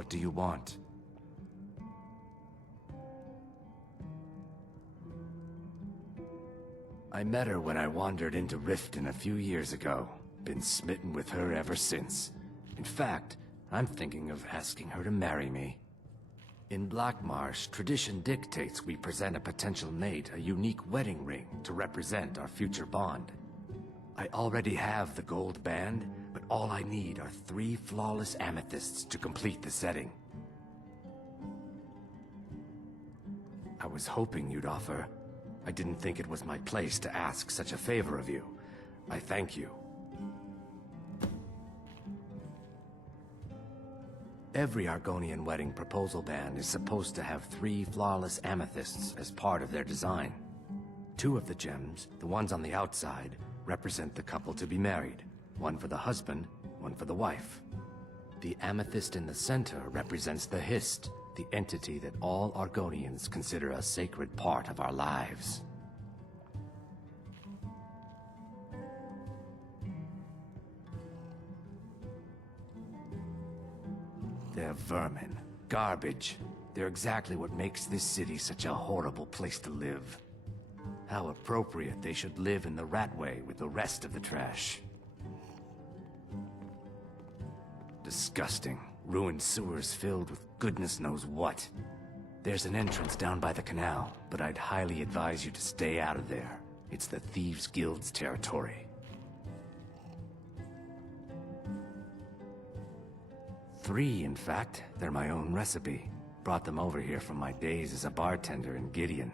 What do you want? I met her when I wandered into Riften a few years ago. Been smitten with her ever since. In fact, I'm thinking of asking her to marry me. In Blackmarsh, tradition dictates we present a potential mate a unique wedding ring to represent our future bond. I already have the gold band, but all I need are 3 flawless amethysts to complete the setting. I was hoping you'd offer. I didn't think it was my place to ask such a favor of you. I thank you. Every Argonian wedding proposal band is supposed to have 3 flawless amethysts as part of their design. 2 of the gems, the ones on the outside, represent the couple to be married. 1 for the husband, 1 for the wife. The amethyst in the center represents the Hist, the entity that all Argonians consider a sacred part of our lives. They're vermin. Garbage. They're exactly what makes this city such a horrible place to live. How appropriate they should live in the Ratway with the rest of the trash. Disgusting. Ruined sewers filled with goodness knows what. There's an entrance down by the canal, but I'd highly advise you to stay out of there. It's the Thieves' Guild's territory. 3, in fact. They're my own recipe. Brought them over here from my days as a bartender in Gideon.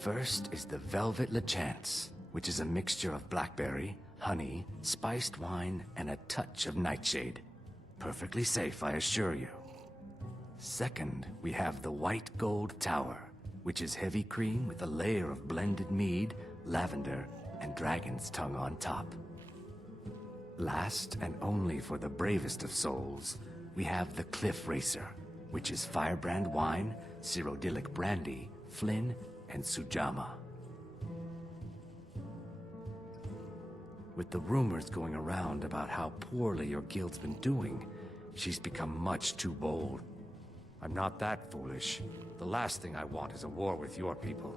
First is the Velvet Lechance, which is a mixture of blackberry, honey, spiced wine, and a touch of nightshade. Perfectly safe, I assure you. Second, we have the White Gold Tower, which is heavy cream with a layer of blended mead, lavender, and dragon's tongue on top. Last, and only for the bravest of souls, we have the Cliff Racer, which is firebrand wine, Cyrodiilic brandy, Flynn, and Sujamma. With the rumors going around about how poorly your guild's been doing, she's become much too bold. I'm not that foolish. The last thing I want is a war with your people.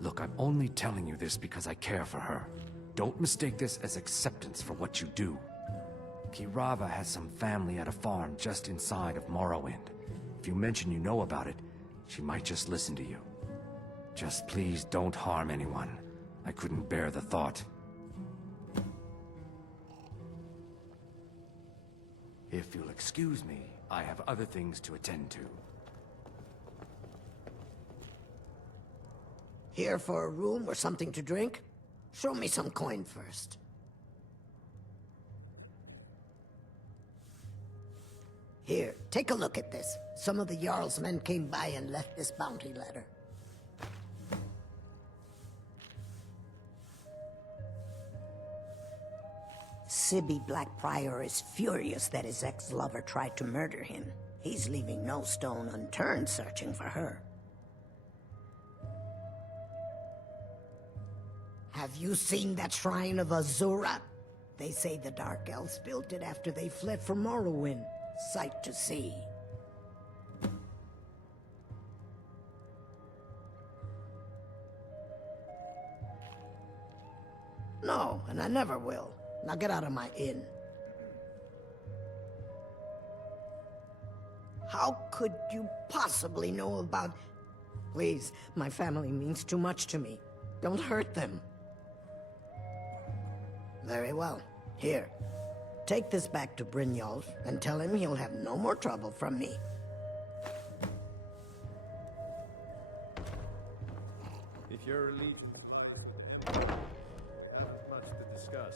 Look, I'm only telling you this because I care for her. Don't mistake this as acceptance for what you do. Kirava has some family at a farm just inside of Morrowind. If you mention you know about it, she might just listen to you. Just please don't harm anyone. I couldn't bear the thought. If you'll excuse me, I have other things to attend to. Here for a room or something to drink? Show me some coin first. Here, take a look at this. Some of the Jarl's men came by and left this bounty letter. Sibby Blackbriar is furious that his ex-lover tried to murder him. He's leaving no stone unturned searching for her. Have you seen that shrine of Azura? They say the Dark Elves built it after they fled from Morrowind. Sight to see. No, and I never will. Now get out of my inn. How could you possibly know about... Please, my family means too much to me. Don't hurt them. Very well. Here. Take this back to Brynjolf and tell him he'll have no more trouble from me. If your allegiance haven't much to discuss.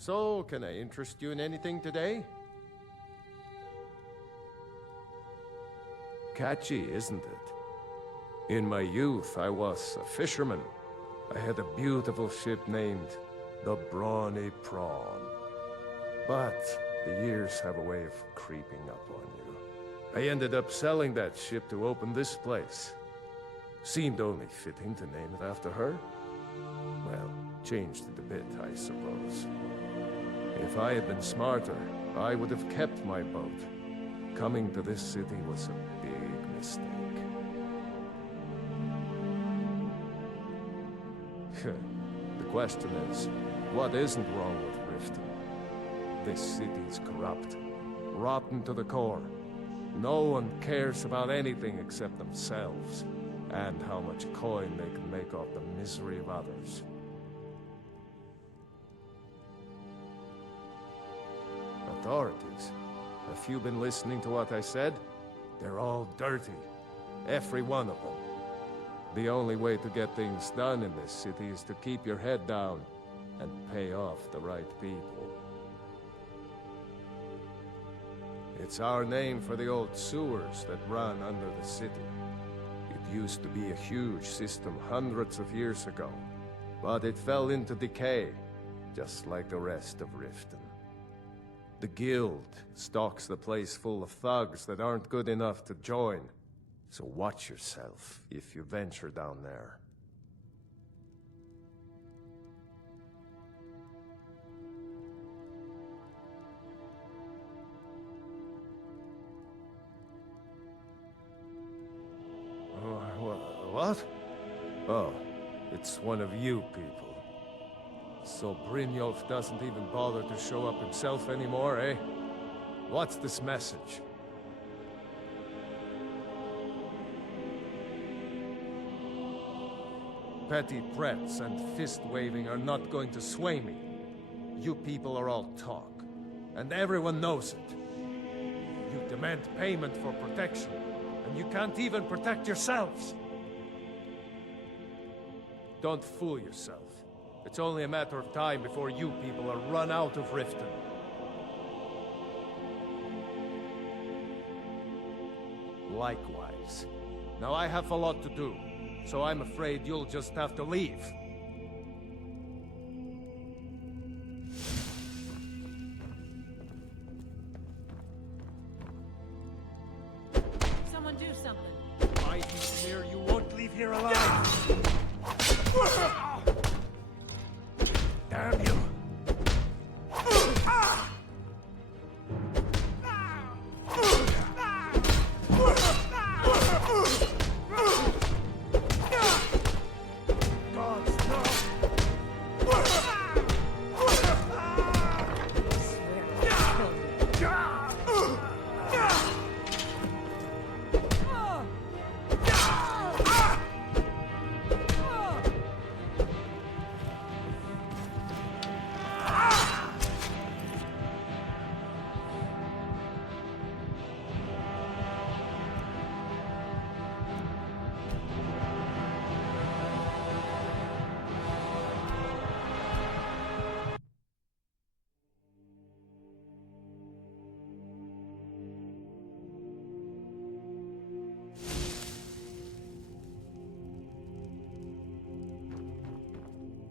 So, can I interest you in anything today? Catchy, isn't it? In my youth, I was a fisherman. I had a beautiful ship named the Brawny Prawn. But the years have a way of creeping up on you. I ended up selling that ship to open this place. Seemed only fitting to name it after her. Well, changed it a bit, I suppose. If I had been smarter, I would have kept my boat. Coming to this city was a big mistake. The question is, what isn't wrong with Riften? This city's corrupt, rotten to the core. No one cares about anything except themselves, and how much coin they can make off the misery of others. Authorities, have you been listening to what I said? They're all dirty, every one of them. The only way to get things done in this city is to keep your head down and pay off the right people. It's our name for the old sewers that run under the city. It used to be a huge system hundreds of years ago, but it fell into decay, just like the rest of Riften. The guild stocks the place full of thugs that aren't good enough to join. So watch yourself if you venture down there. What? Oh, it's one of you people. So Brynjolf doesn't even bother to show up himself anymore, eh? What's this message? Petty threats and fist-waving are not going to sway me. You people are all talk, and everyone knows it. You demand payment for protection, and you can't even protect yourselves. Don't fool yourself. It's only a matter of time before you people are run out of Riften. Likewise. Now I have a lot to do, so I'm afraid you'll just have to leave. Someone do something. I declare you won't leave here alive! Damn you!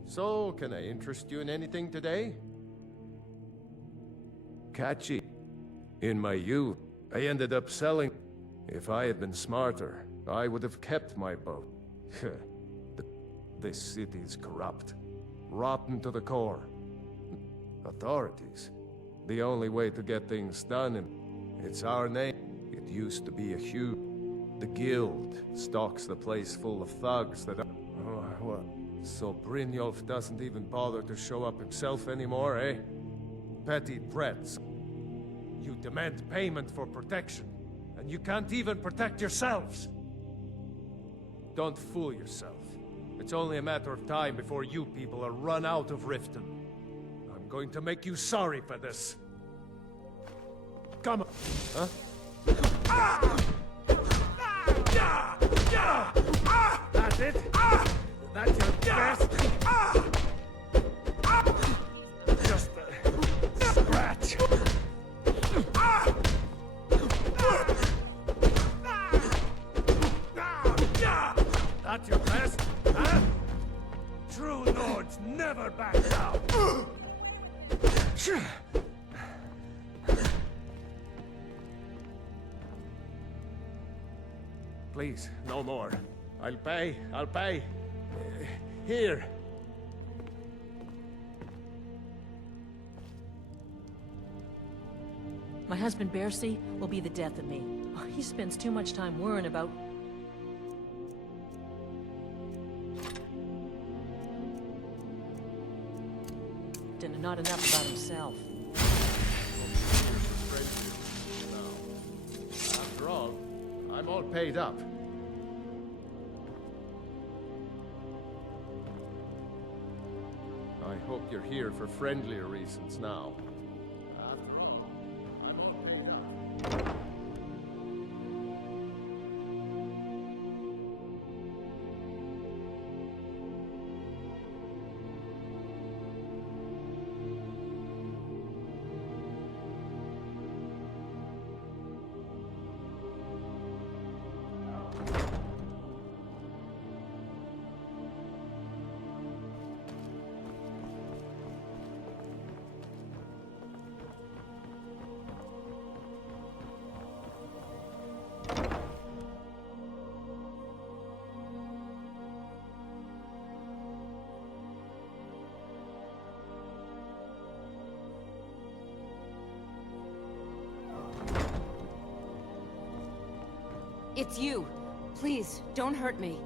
So, can I interest you in anything today? Catchy. In my youth, I ended up selling. If I had been smarter, I would have kept my boat. This city is corrupt, rotten to the core. Authorities, the only way to get things done, and it's our name. It used to be a huge... The guild stocks the place full of thugs that are... Oh, what? So Brynjolf doesn't even bother to show up himself anymore, eh? Petty threats. You demand payment for protection, and you can't even protect yourselves. Don't fool yourself. It's only a matter of time before you people are run out of Riften. I'm going to make you sorry for this. Come on. Huh? That's it? That's your best? Just Please, no more. I'll pay. Here. My husband Bercy will be the death of me. He spends too much time worrying about... and not enough about himself. After all, I'm all paid up. I hope you're here for friendlier reasons now. After all, I'm all paid up. It's you. Please, don't hurt me.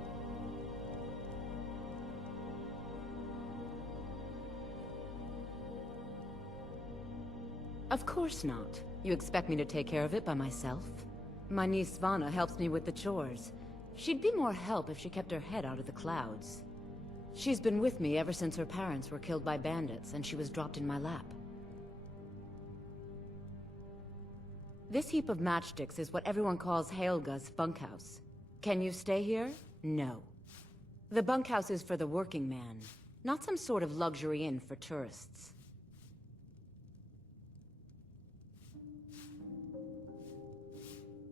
Of course not. You expect me to take care of it by myself? My niece Svana helps me with the chores. She'd be more help if she kept her head out of the clouds. She's been with me ever since her parents were killed by bandits and she was dropped in my lap. This heap of matchsticks is what everyone calls Helga's bunkhouse. Can you stay here? No. The bunkhouse is for the working man, not some sort of luxury inn for tourists.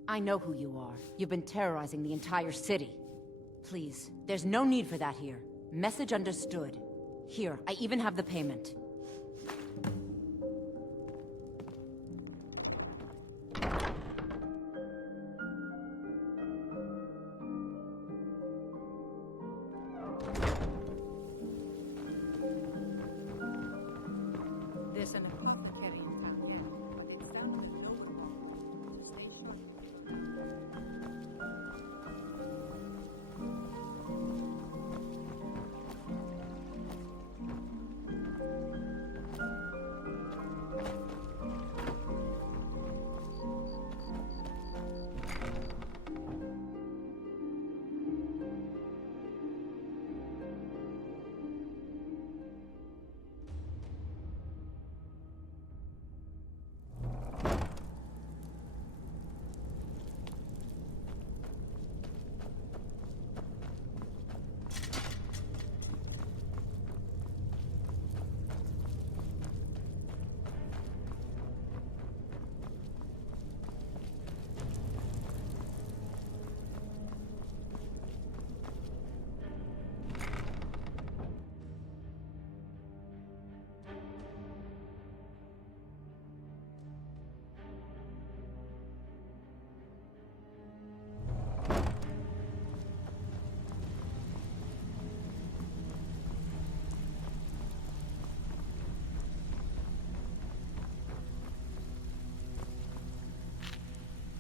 I know who you are. You've been terrorizing the entire city. Please, there's no need for that here. Message understood. Here, I even have the payment. There's an apothecary in town yet. It sounds that no one... Stay sure.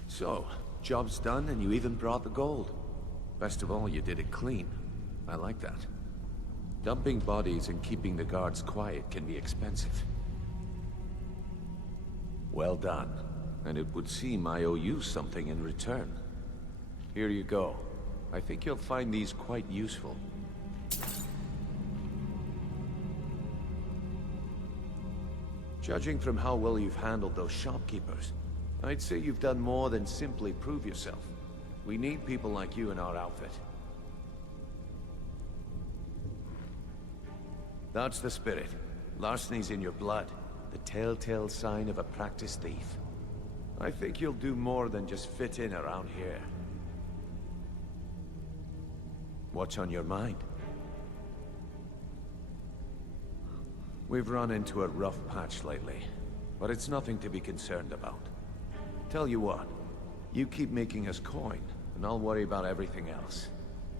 So, job's done and you even brought the gold. Best of all, you did it clean. I like that. Dumping bodies and keeping the guards quiet can be expensive. Well done. And it would seem I owe you something in return. Here you go. I think you'll find these quite useful. Judging from how well you've handled those shopkeepers, I'd say you've done more than simply prove yourself. We need people like you in our outfit. That's the spirit. Larceny's in your blood. The telltale sign of a practiced thief. I think you'll do more than just fit in around here. What's on your mind? We've run into a rough patch lately, but it's nothing to be concerned about. Tell you what, you keep making us coin, and I'll worry about everything else.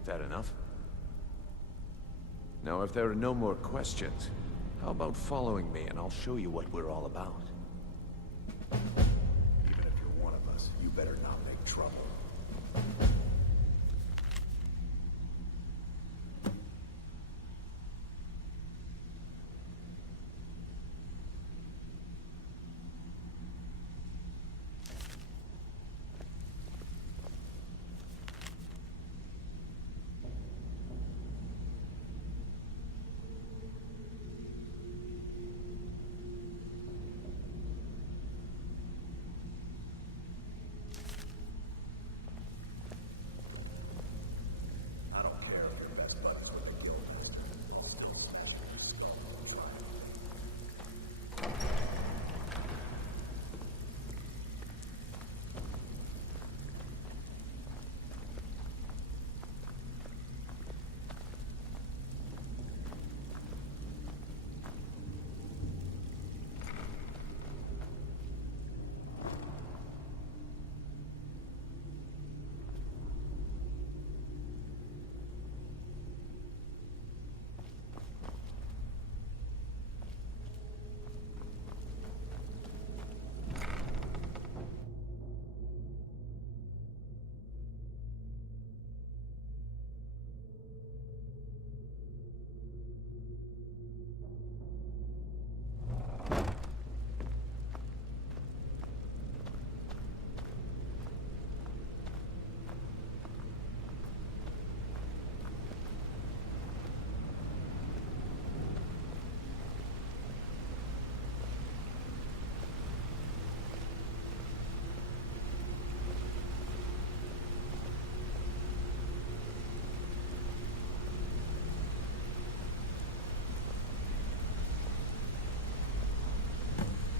Fair enough? Now, if there are no more questions, how about following me and I'll show you what we're all about? Even if you're one of us, you better not make trouble.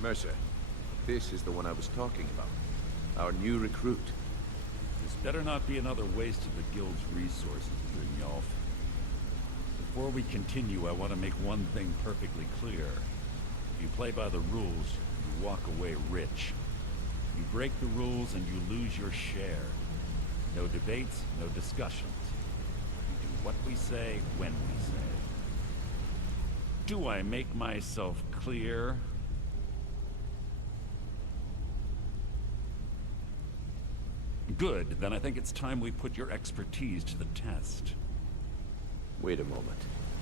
Mercer, this is the one I was talking about. Our new recruit. This better not be another waste of the Guild's resources, Brynjolf. Before we continue, I want to make one thing perfectly clear. If you play by the rules, you walk away rich. You break the rules and you lose your share. No debates, no discussions. We do what we say, when we say. Do I make myself clear? Good, then I think it's time we put your expertise to the test. Wait a moment.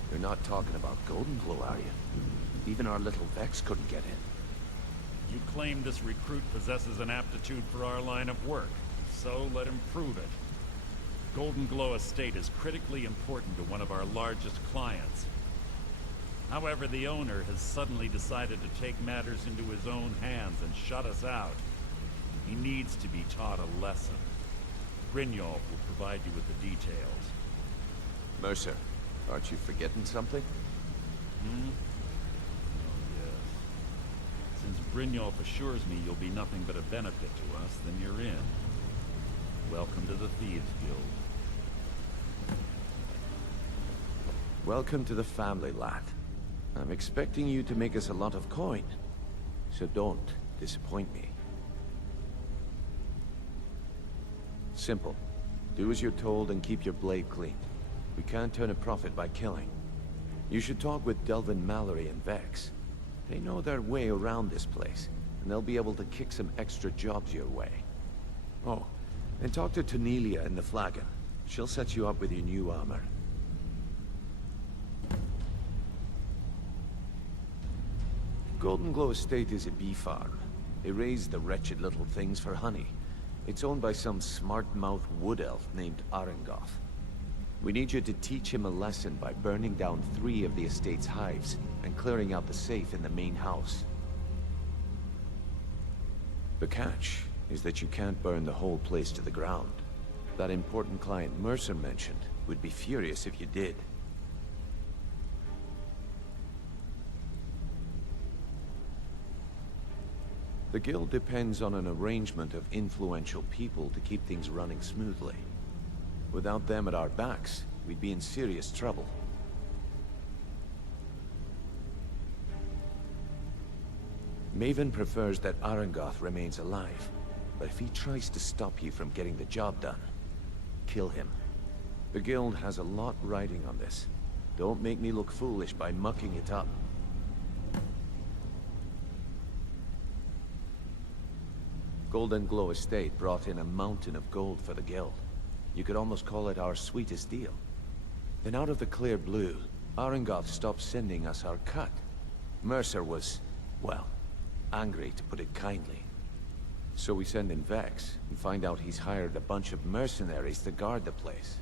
You're not talking about Golden Glow, are you? Even our little Vex couldn't get in. You claim this recruit possesses an aptitude for our line of work, so let him prove it. Golden Glow Estate is critically important to one of our largest clients. However, the owner has suddenly decided to take matters into his own hands and shut us out. He needs to be taught a lesson. Brynjolf will provide you with the details. Mercer, aren't you forgetting something? Oh, yes. Since Brynjolf assures me you'll be nothing but a benefit to us, then you're in. Welcome to the Thieves Guild. Welcome to the family, lad. I'm expecting you to make us a lot of coin, so don't disappoint me. Simple. Do as you're told and keep your blade clean. We can't turn a profit by killing. You should talk with Delvin Mallory and Vex. They know their way around this place, and they'll be able to kick some extra jobs your way. Oh, and talk to Tanelia in the Flagon. She'll set you up with your new armor. Golden Glow Estate is a bee farm. They raise the wretched little things for honey. It's owned by some smart-mouthed wood elf named Arengoth. We need you to teach him a lesson by burning down 3 of the estate's hives and clearing out the safe in the main house. The catch is that you can't burn the whole place to the ground. That important client Mercer mentioned would be furious if you did. The guild depends on an arrangement of influential people to keep things running smoothly. Without them at our backs, we'd be in serious trouble. Maven prefers that Arangoth remains alive, but if he tries to stop you from getting the job done, kill him. The guild has a lot riding on this. Don't make me look foolish by mucking it up. Golden Glow Estate brought in a mountain of gold for the guild. You could almost call it our sweetest deal. Then out of the clear blue, Arangoth stopped sending us our cut. Mercer was, well, angry to put it kindly. So we send in Vex and find out he's hired a bunch of mercenaries to guard the place.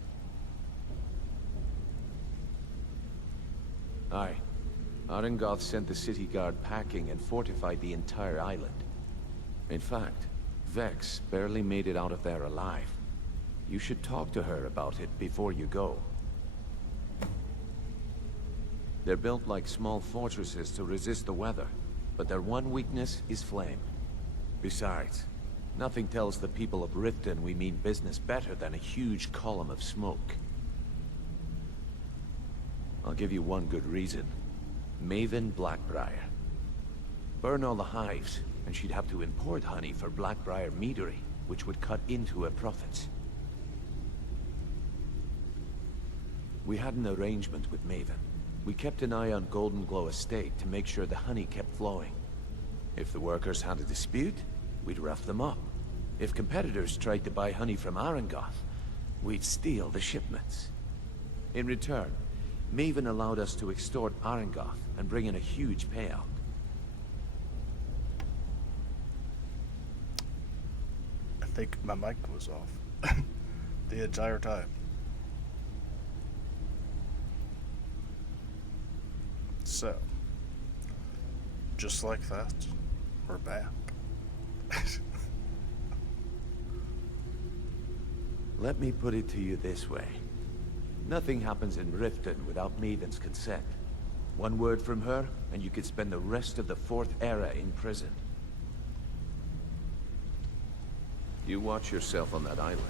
Aye. Arangoth sent the city guard packing and fortified the entire island. In fact, Vex barely made it out of there alive. You should talk to her about it before you go. They're built like small fortresses to resist the weather, but their one weakness is flame. Besides, nothing tells the people of Riften we mean business better than a huge column of smoke. I'll give you one good reason. Maven Blackbriar. Burn all the hives, and she'd have to import honey for Blackbriar meadery, which would cut into her profits. We had an arrangement with Maven. We kept an eye on Golden Glow Estate to make sure the honey kept flowing. If the workers had a dispute, we'd rough them up. If competitors tried to buy honey from Arangoth, we'd steal the shipments. In return, Maven allowed us to extort Arangoth and bring in a huge payout. I think my mic was off the entire time. So, just like that, we're back. Let me put it to you this way. Nothing happens in Riften without Maven's consent. One word from her, and you could spend the rest of the Fourth Era in prison. You watch yourself on that island.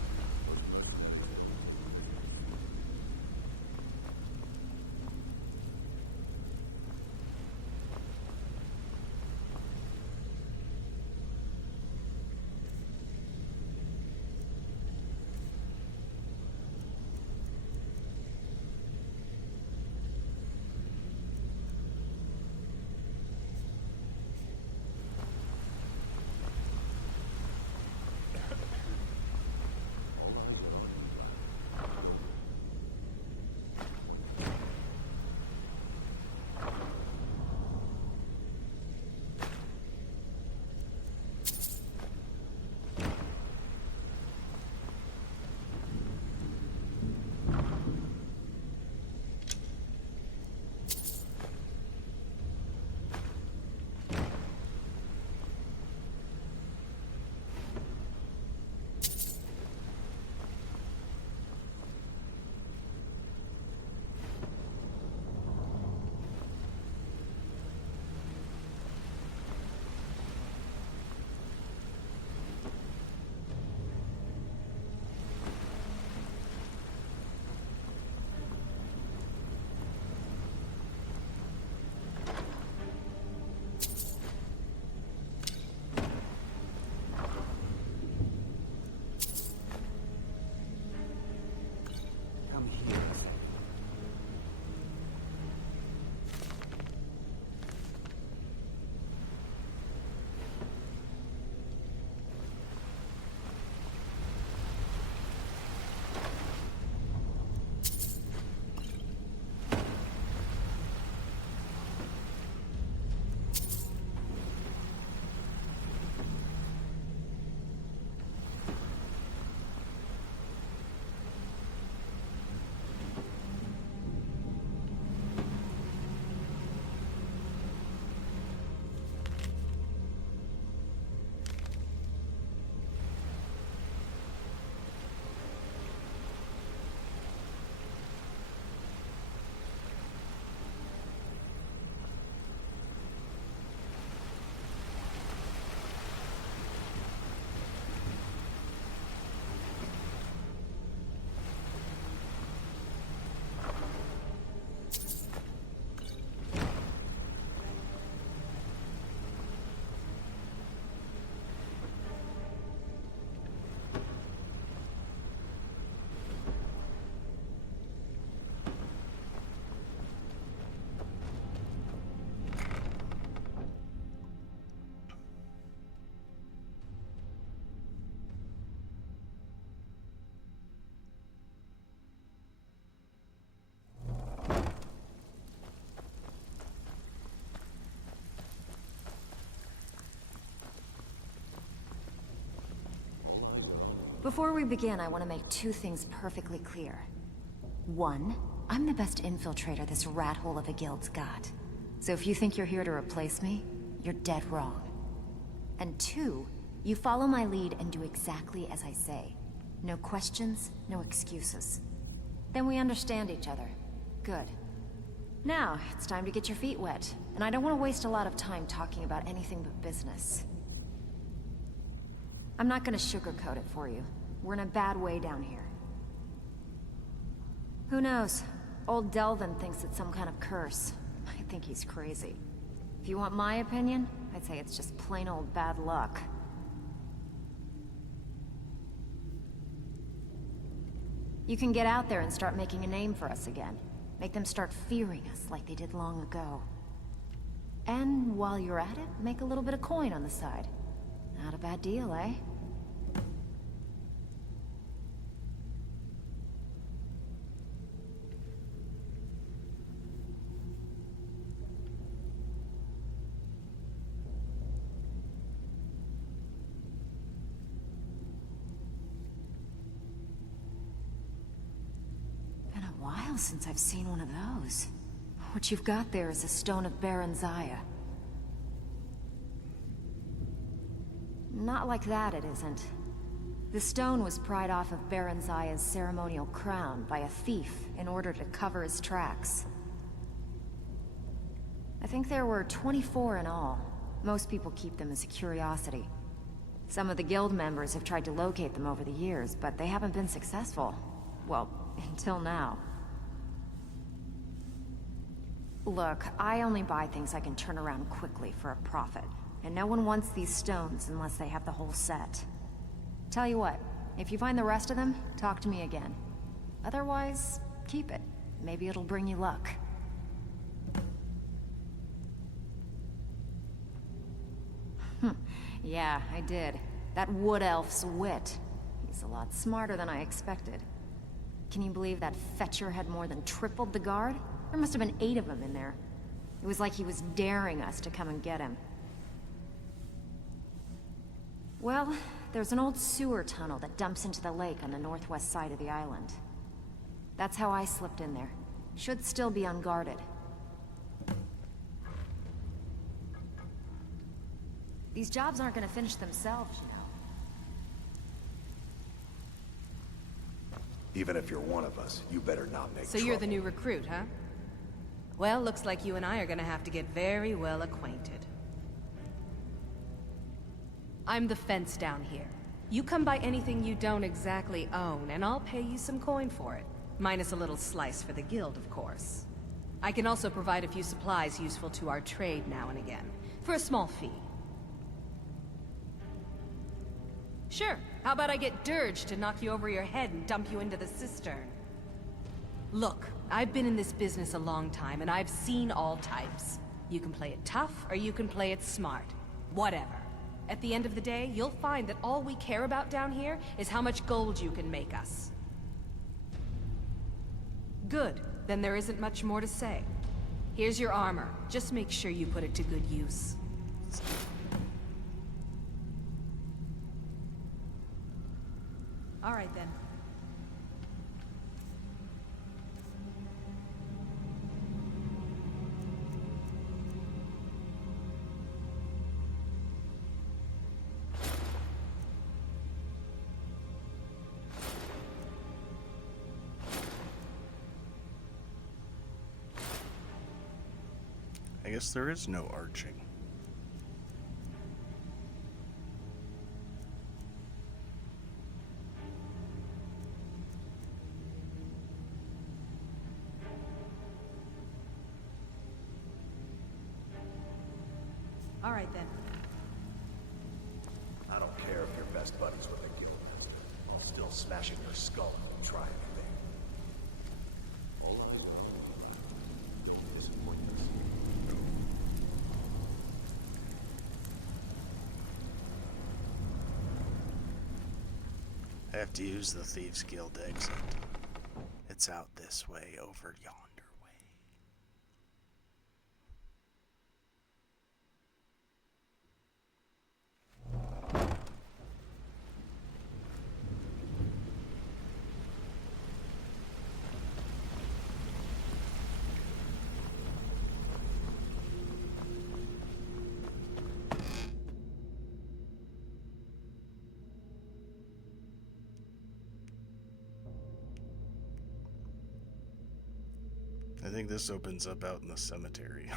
Before we begin, I want to make two things perfectly clear. One, I'm the best infiltrator this rat hole of a guild's got. So if you think you're here to replace me, you're dead wrong. And two, you follow my lead and do exactly as I say. No questions, no excuses. Then we understand each other. Good. Now, it's time to get your feet wet, and I don't want to waste a lot of time talking about anything but business. I'm not gonna sugarcoat it for you. We're in a bad way down here. Who knows? Old Delvin thinks it's some kind of curse. I think he's crazy. If you want my opinion, I'd say it's just plain old bad luck. You can get out there and start making a name for us again. Make them start fearing us like they did long ago. And while you're at it, make a little bit of coin on the side. Not a bad deal, eh? Been a while since I've seen one of those. What you've got there is a stone of Baron Zaya. Not like that, it isn't. The stone was pried off of Baron Zaya's ceremonial crown by a thief in order to cover his tracks. I think there were 24 in all. Most people keep them as a curiosity. Some of the guild members have tried to locate them over the years, but they haven't been successful. Well, until now. Look, I only buy things I can turn around quickly for a profit. And no one wants these stones unless they have the whole set. Tell you what, if you find the rest of them, talk to me again. Otherwise, keep it. Maybe it'll bring you luck. Yeah, I did. That wood elf's wit. He's a lot smarter than I expected. Can you believe that fetcher had more than tripled the guard? There must have been 8 of them in there. It was like he was daring us to come and get him. Well, there's an old sewer tunnel that dumps into the lake on the northwest side of the island. That's how I slipped in there. Should still be unguarded. These jobs aren't gonna finish themselves, you know. Even if you're one of us, you better not make trouble. So you're the new recruit, huh? Well, looks like you and I are gonna have to get very well acquainted. I'm the fence down here. You come by anything you don't exactly own, and I'll pay you some coin for it. Minus a little slice for the guild, of course. I can also provide a few supplies useful to our trade now and again, for a small fee. Sure, how about I get Dirge to knock you over your head and dump you into the cistern? Look, I've been in this business a long time, and I've seen all types. You can play it tough, or you can play it smart. Whatever. At the end of the day, you'll find that all we care about down here is how much gold you can make us. Good. Then there isn't much more to say. Here's your armor. Just make sure you put it to good use. All right, then. I guess there is no arching. All right, then. I don't care if you're best buddies with the guilders. I'll still smash in your skull and try anything. All I know is pointless. I have to use the Thieves Guild exit. It's out this way, over yonder way. think this opens up out in the cemetery.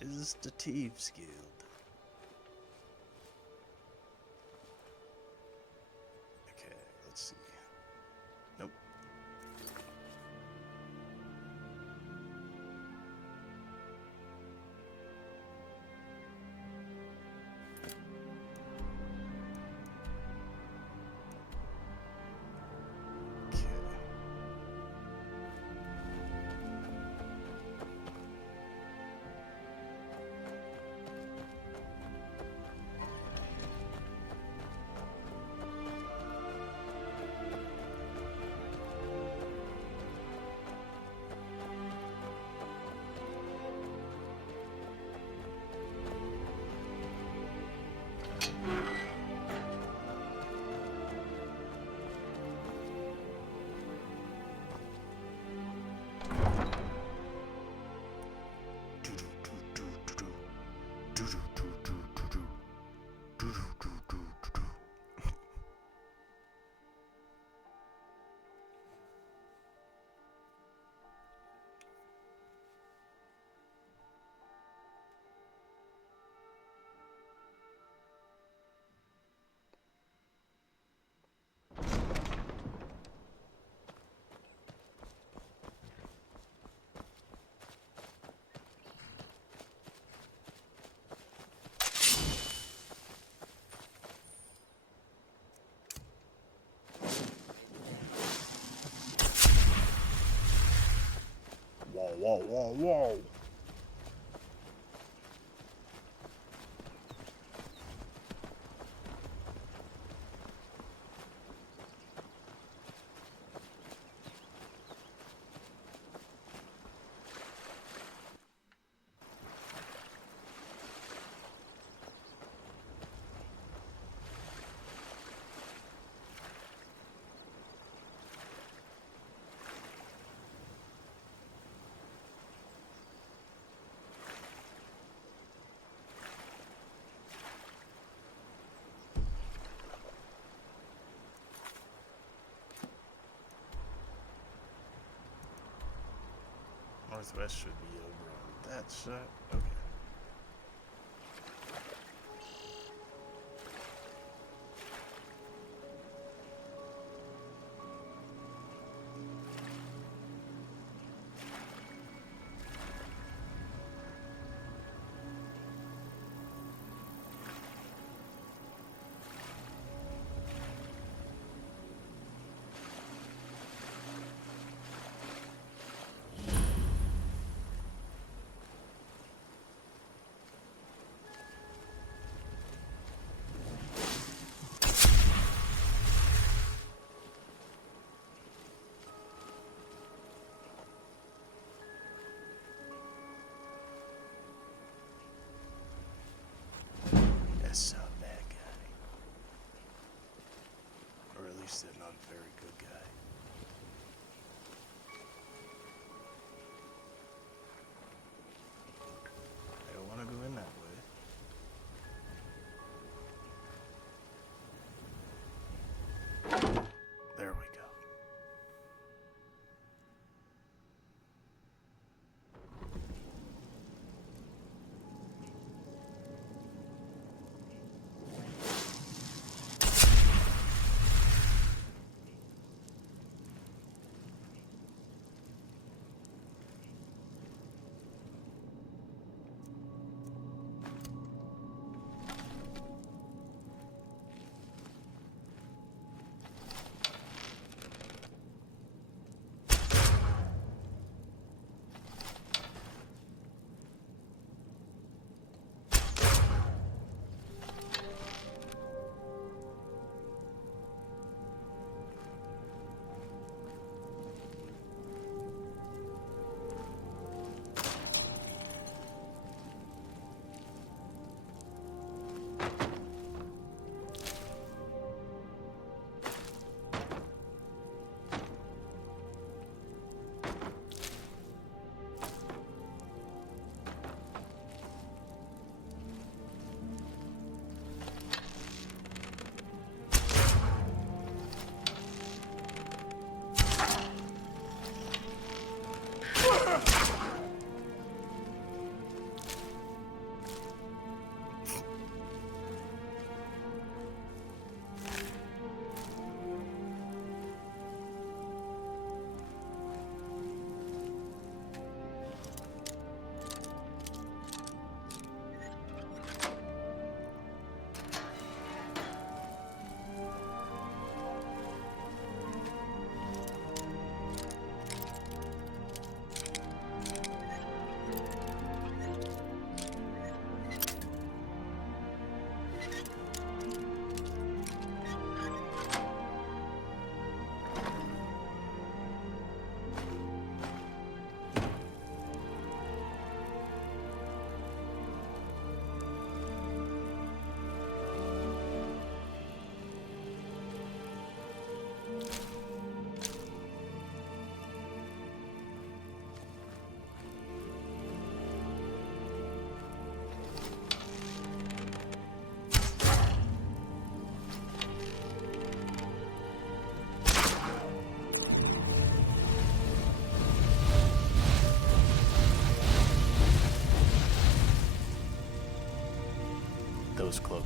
Is the Thieves Guild? Okay, let's see. Nope. Okay. Whoa, whoa, whoa, whoa. Northwest should be over on that side. Okay. was close.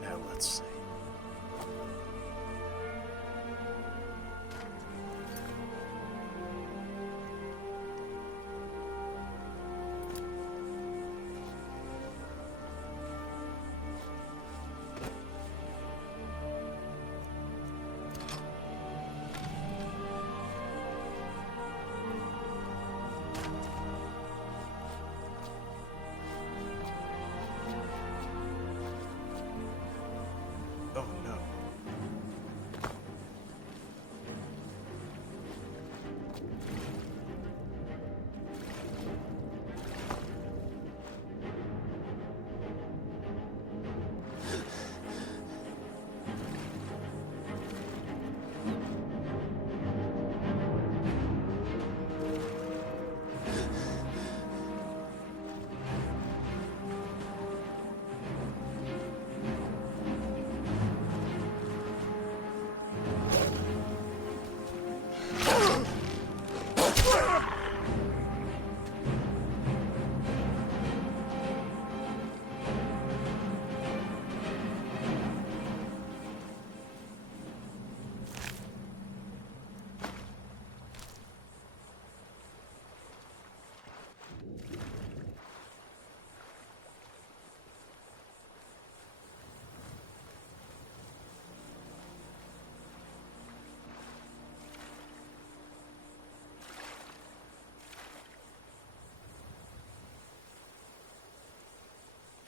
Now let's see. Oh no.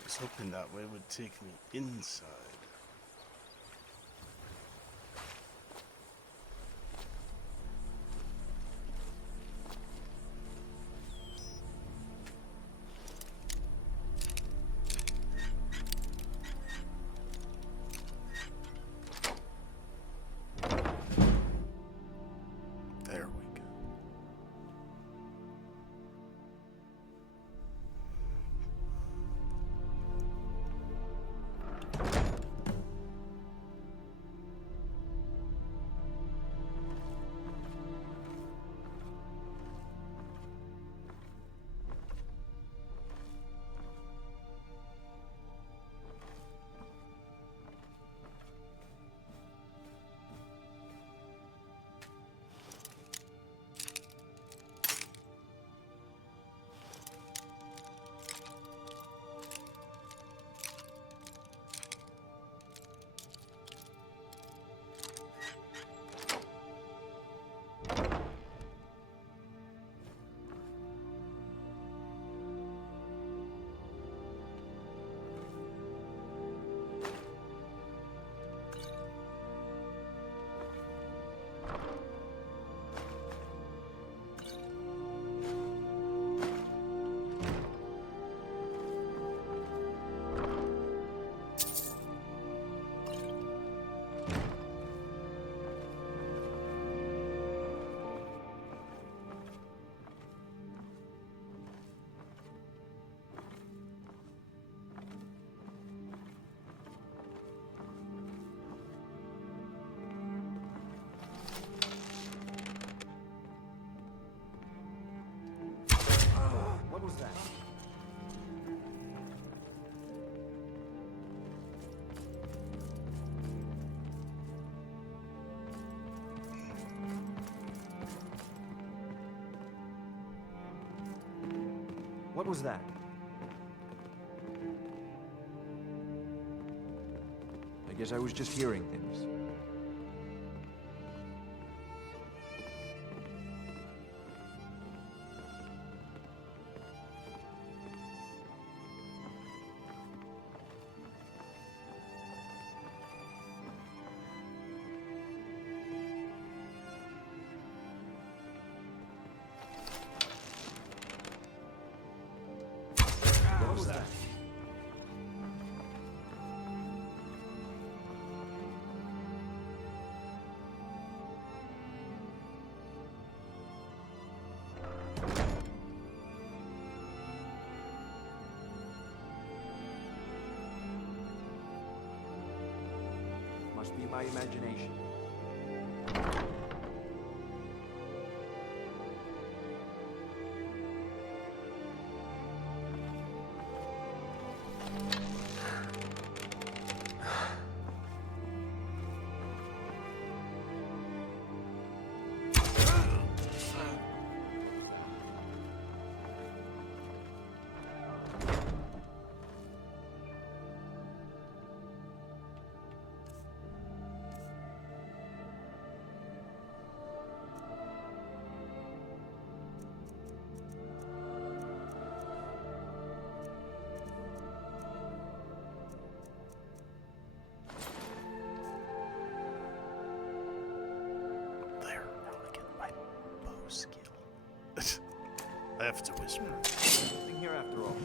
I was hoping that way would take me inside. There we go. What was that? I guess I was just hearing things. What was that? Must be my imagination. There, now I get my bow skill. I have to whisper. Nothing here after all.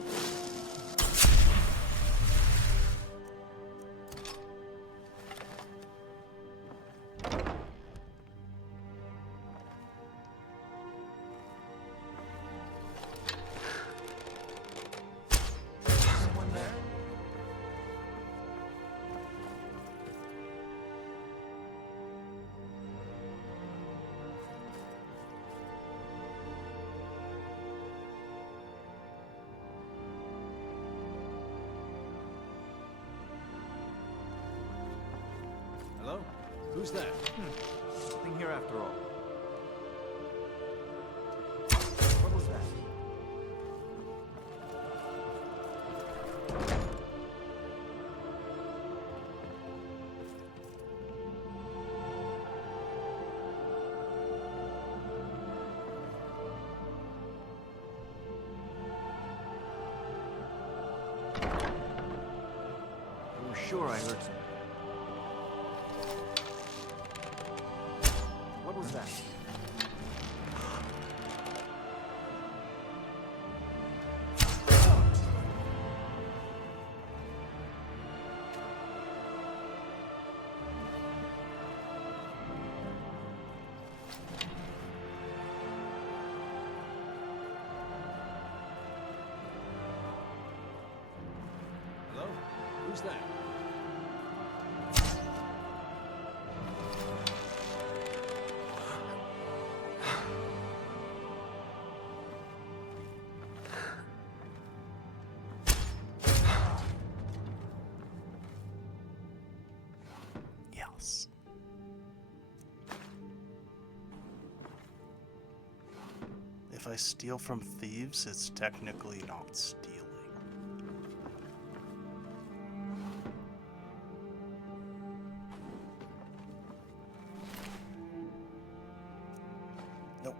Someone there? Hello? Who's that? Nothing here after all. What was that? I was sure I heard something. What was that? Hello? Who's that? Yes. If I steal from thieves, it's technically not stealing. Nope.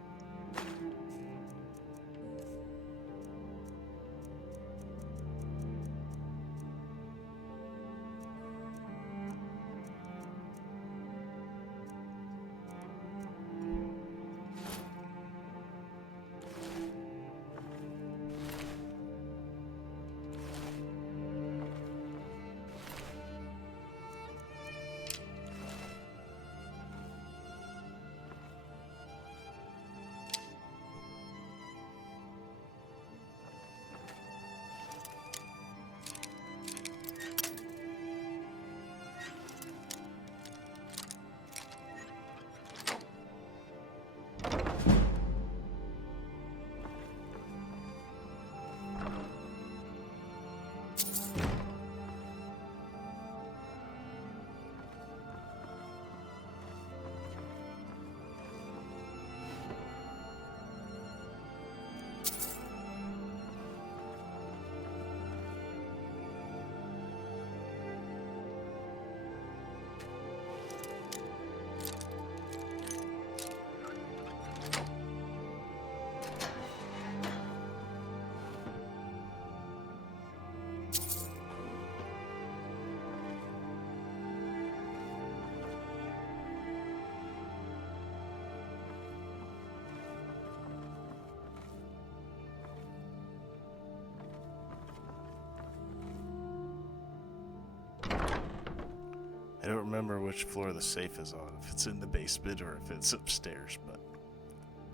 I don't remember which floor the safe is on, if it's in the basement or if it's upstairs, but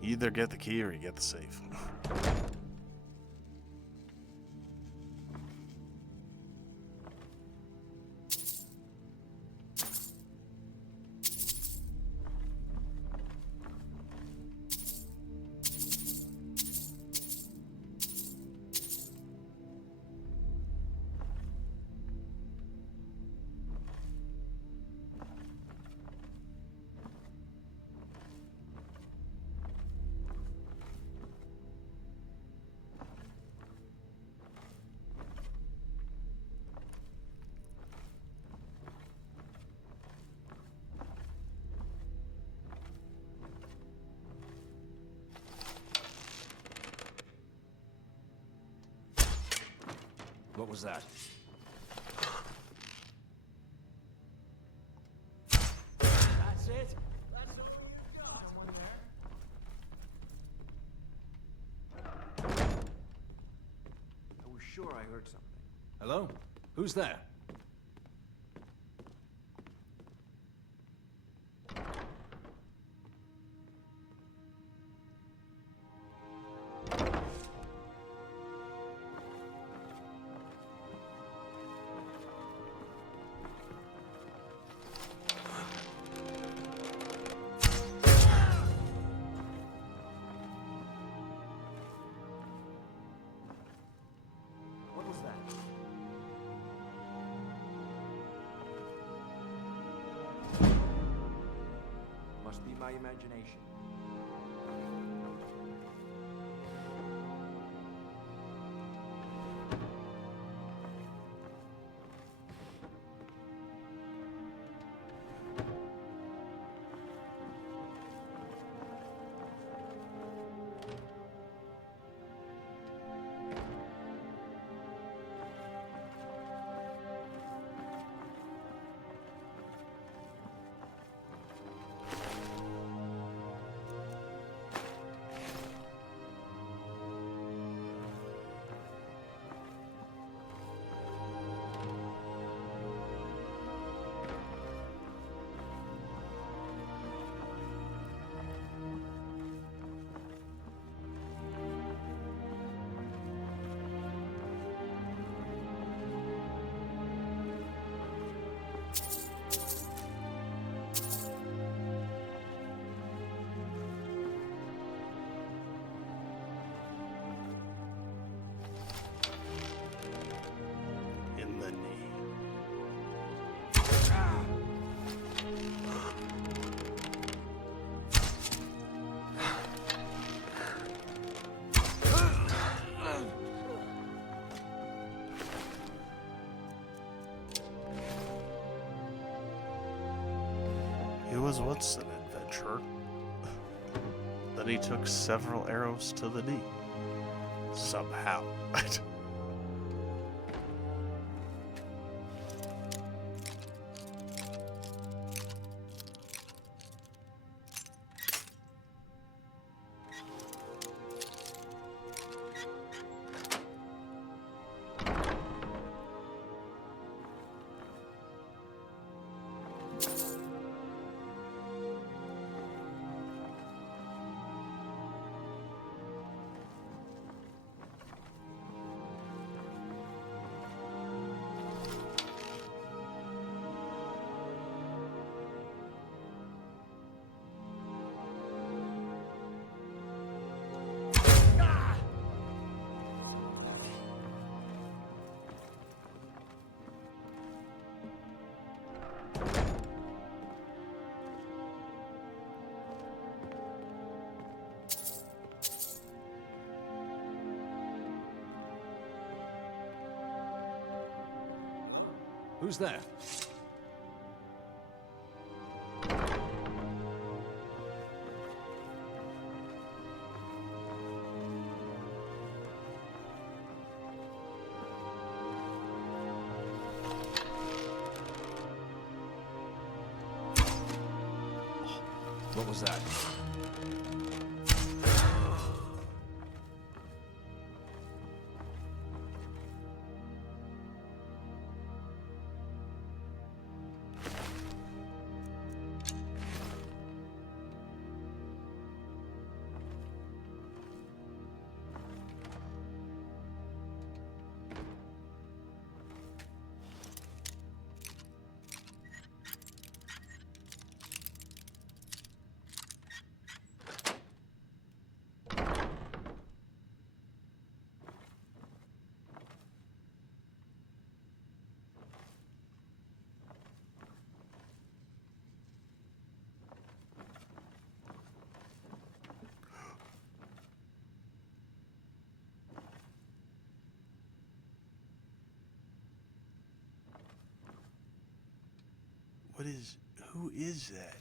you either get the key or you get the safe. What was that? That's it? That's all we've got? Someone there? I was sure I heard something. Hello? Who's there? What was that? Must be my imagination. In the knee. He was once an adventurer. Then he took several arrows to the knee. Somehow. Who's there? What was that? Who is that?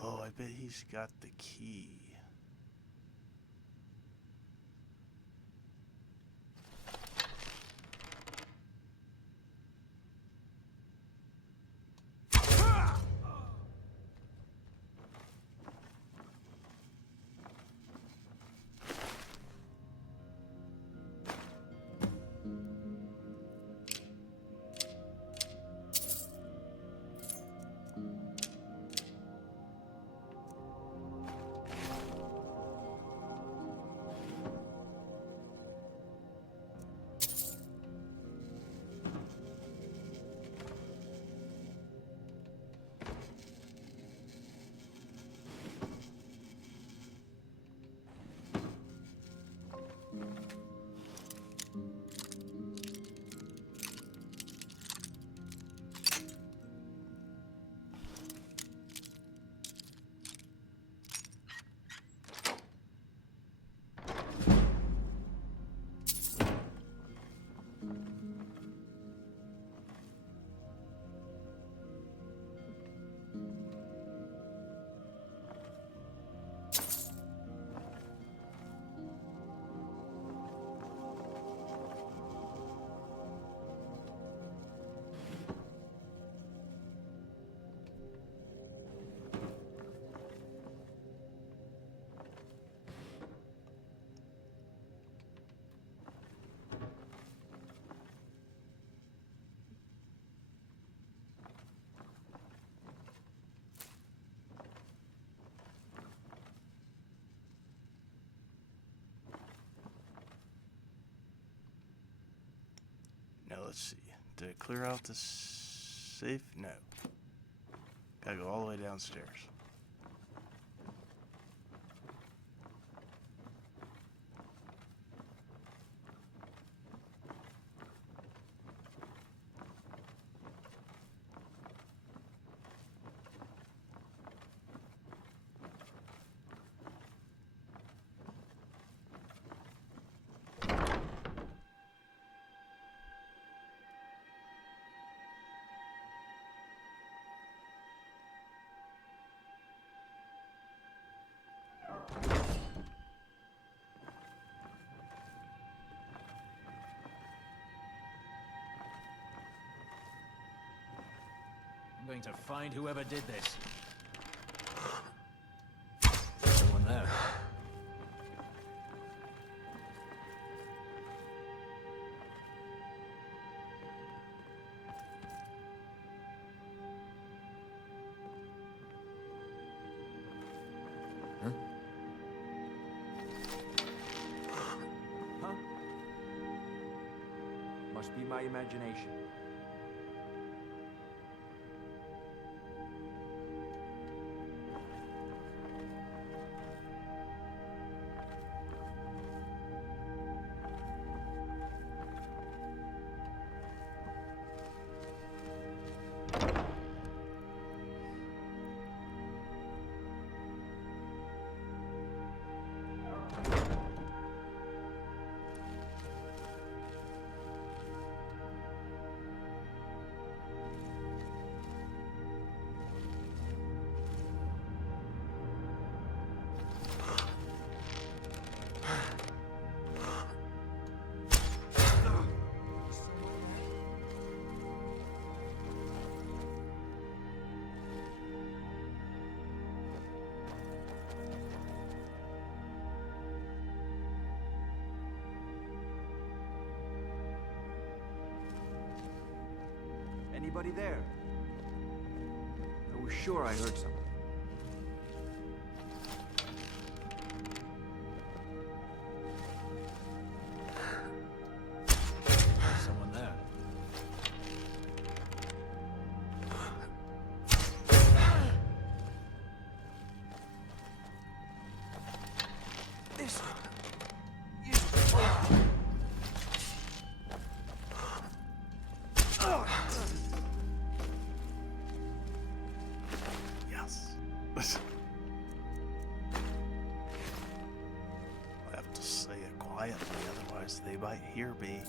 Oh, I bet he's got the key. Now let's see. Did it clear out the safe? No. Gotta go all the way downstairs. I'm going to find whoever did this. Someone there. Huh? Must be my imagination. Anybody there? I was sure I heard something. Someone there. This... They might hear me.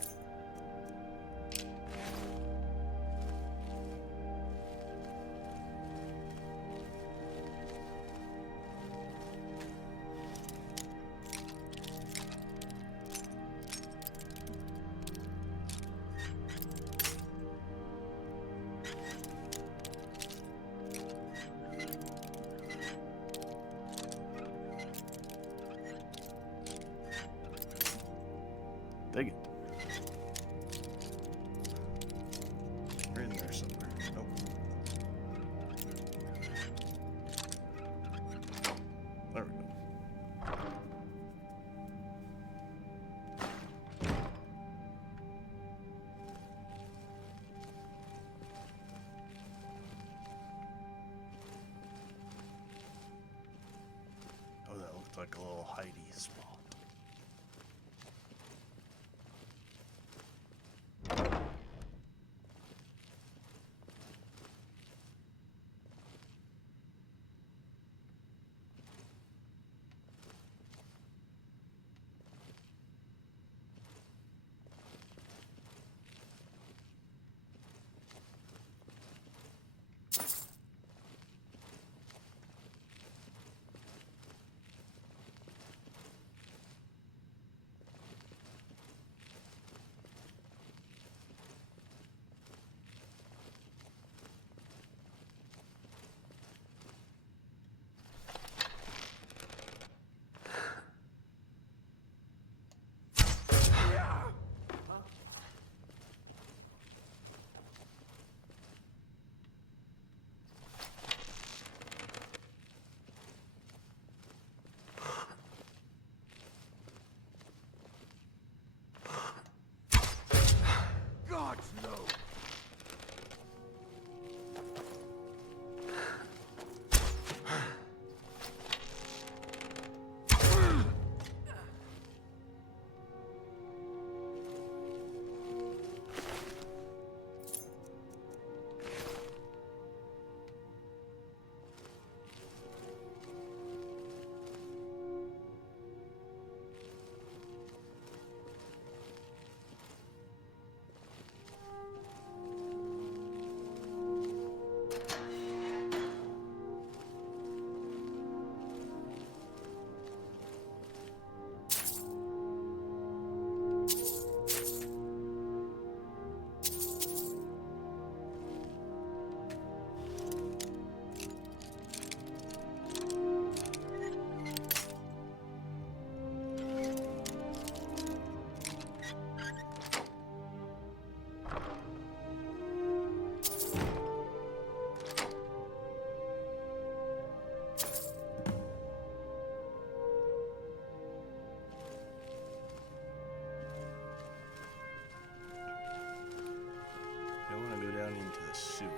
Dang it. You're in there somewhere. Nope. There we go. Oh, that looked like a little hidey spot. Into the sewers.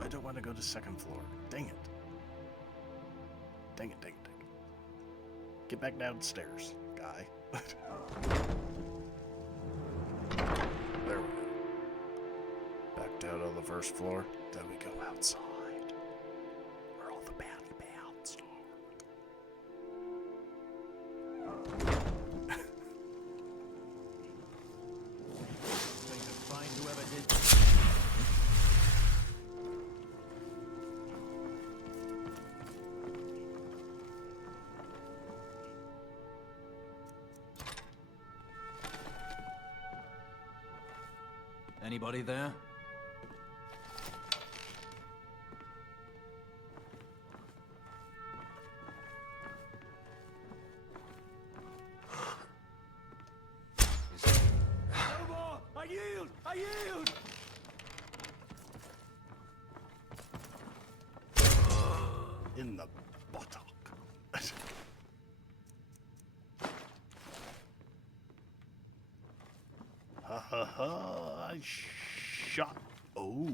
I don't want to go to second floor. Dang it. Dang it, dang it, dang it. Get back downstairs, guy. There we go. Back down on the first floor. Then we go outside. Where all the bounty bouts are. Going to find whoever did. Anybody there? No more! I yield! I yield! In the buttock. Ha ha ha, I shot. Oh.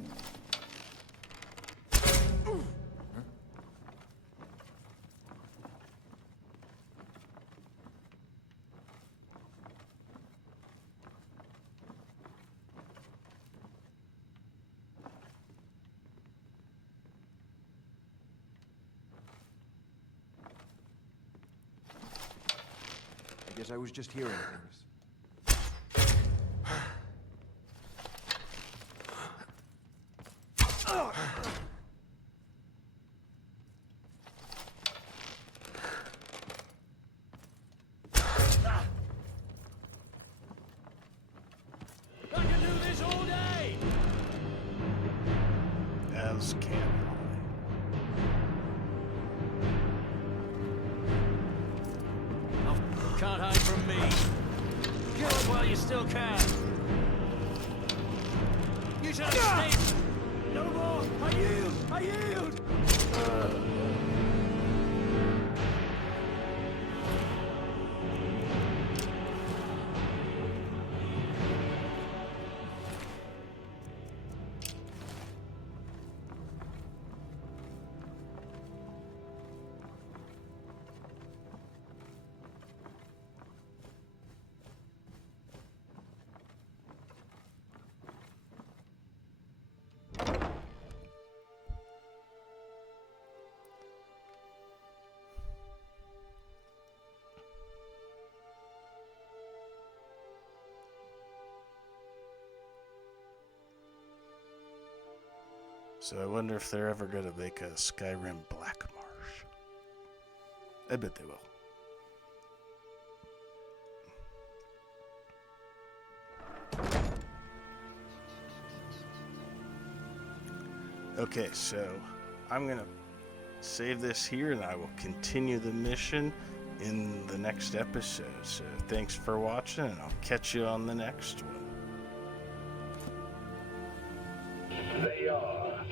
I guess I was just hearing things. I can do this all day! As can You can't hide from me. Kill it while you still can. You should have stayed. No more! I yield! I yield! So I wonder if they're ever gonna make a Skyrim Black Marsh. I bet they will. Okay, so I'm gonna save this here and I will continue the mission in the next episode. So thanks for watching and I'll catch you on the next one. They are